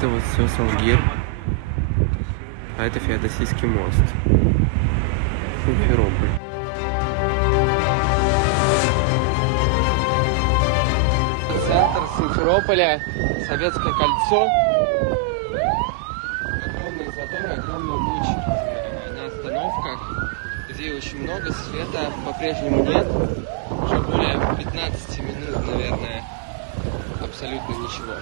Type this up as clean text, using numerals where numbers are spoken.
это вот все Салгир, а это Феодосийский мост. Симферополь. Центр Симферополя, Советское кольцо. Огромные заторы, огромные лучики на остановках, где очень много света по-прежнему нет. Уже более 15 минут, наверное, абсолютно ничего.